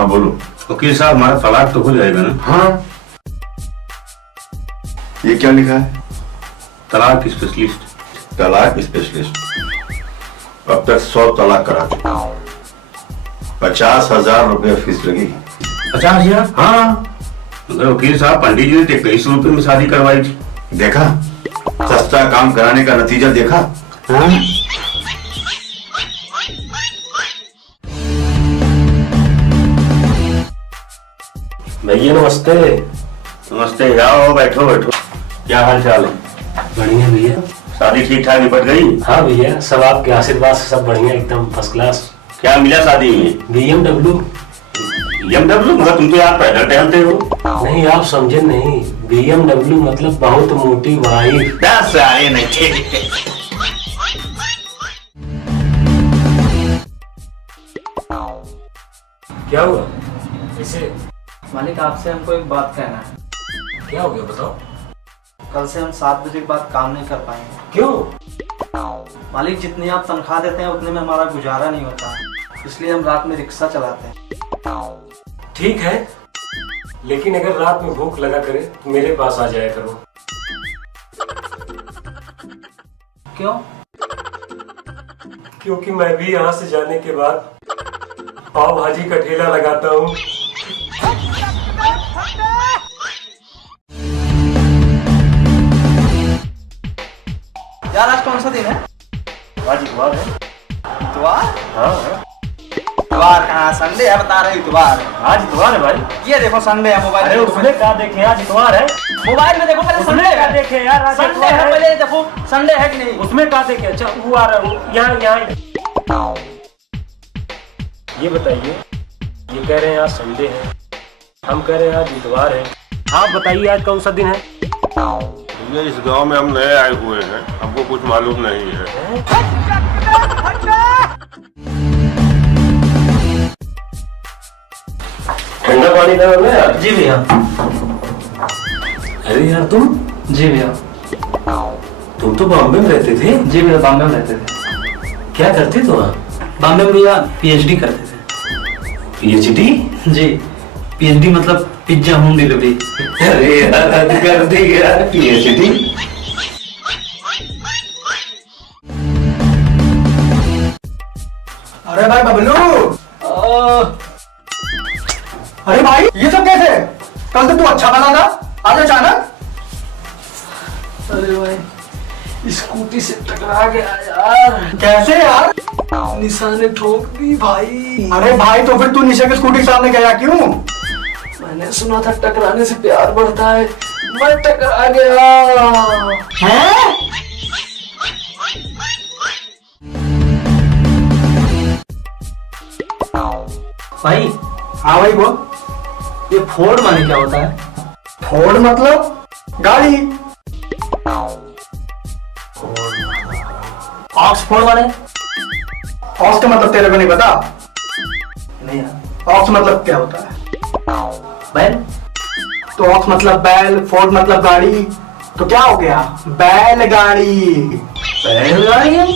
हाँ बोलो। वकील साहब हमारा तलाक तो हो जाएगा ना? हाँ। ये क्या लिखा है? तलाक स्पेशलिस्ट। तलाक स्पेशलिस्ट। अब तक 100 तलाक करा चुका हूँ। 50,000 रुपया फीस लगी। 50,000? हाँ। मगर वकील साहब पंडित जी ने 2300 रुपये में शादी करवाई थी। देखा, सस्ता काम कराने का नतीजा देखा। हाँ? भैया नमस्ते। नमस्ते, आओ बैठो बैठो। क्या हाल चाल है? बढ़िया भैया। शादी ठीक ठाक निपट गई? हाँ भैया, सब आपके आशीर्वाद से सब बढ़िया, एकदम फर्स्ट क्लास। क्या मिला शादी में? BMW। BMW? मगर तुम तो यार पैदल टहलते हो। नहीं, आप समझे नहीं, BMW मतलब बहुत मोटी वाइफ। 10 आए नहीं। क्या हुआ? कैसे? मालिक, आपसे हमको एक बात कहना है। क्या हो गया बताओ। कल से हम 7 बजे के बाद काम नहीं कर पाएंगे। क्यों? मालिक, जितनी आप तनख्वाह देते हैं उतने में हमारा गुजारा नहीं होता, इसलिए हम रात में रिक्शा चलाते हैं। ठीक है, लेकिन अगर रात में भूख लगा करे तो मेरे पास आ जाया करो। क्यों? क्योंकि मैं भी यहाँ से जाने के बाद पाव भाजी का ठेला लगाता हूँ। यार, आज कौन सा दिन है? आज इतवार है। इतवार? हाँ, इतवार कहाँ? संडे है, बता रहे इतवार है। आज इतवार है भाई। ये देखो संडे है, मोबाइल। अरे उसमें क्या देखे, आज इतवार है। मोबाइल में देखो पहले, संडे क्या है। देखे यार, आज संडे इतवार है, है। पहले देखो संडे है कि नहीं। उसमें क्या देखे? अच्छा वो आ रहा है, यहाँ। ये बताइए, ये कह रहे हैं आज संडे है, हम कह रहे हैं आज इतवार है। आप बताइए आज कौन सा दिन है? ये इस गांव में हम नए आए हुए हैं, हमको कुछ मालूम नहीं है। ठंडा पानी का है यार। जी भैया। अरे यार तुम जी भैया। तुम तो बॉम्बे में रहते थे। जी भैया, बॉम्बे में रहते थे। क्या करते थे वहाँ? बॉम्बे में भैया PhD करते थे। PhD? जी, PhD मतलब पिज्जा होम डिलीवरी। अरे यार हद कर दी यार, PhD। अरे भाई बबलू, अरे भाई ये सब कैसे? कल तो तू अच्छा बना था, आज अचानक? अरे भाई, स्कूटी से टकरा गया यार। कैसे यार? निशा ने ठोक दी भाई। अरे भाई, तो फिर तू निशा की स्कूटी के सामने गया क्यों? मैंने सुना था टकराने से प्यार बढ़ता है, मैं टकरा गया। हैं? भाई, हाँ भाई बोल। ये फोर्ड माने क्या होता है? फोर्ड मतलब गाड़ी। ऑक्सफोर्ड माने? ऑक्स का मतलब तेरे को नहीं पता? नहीं यार। ऑक्स मतलब क्या होता है? बैल? तो ऑक्स मतलब बैल, फोर्ड मतलब गाड़ी, तो क्या हो गया? बैलगाड़ी। बैलगाड़ी है?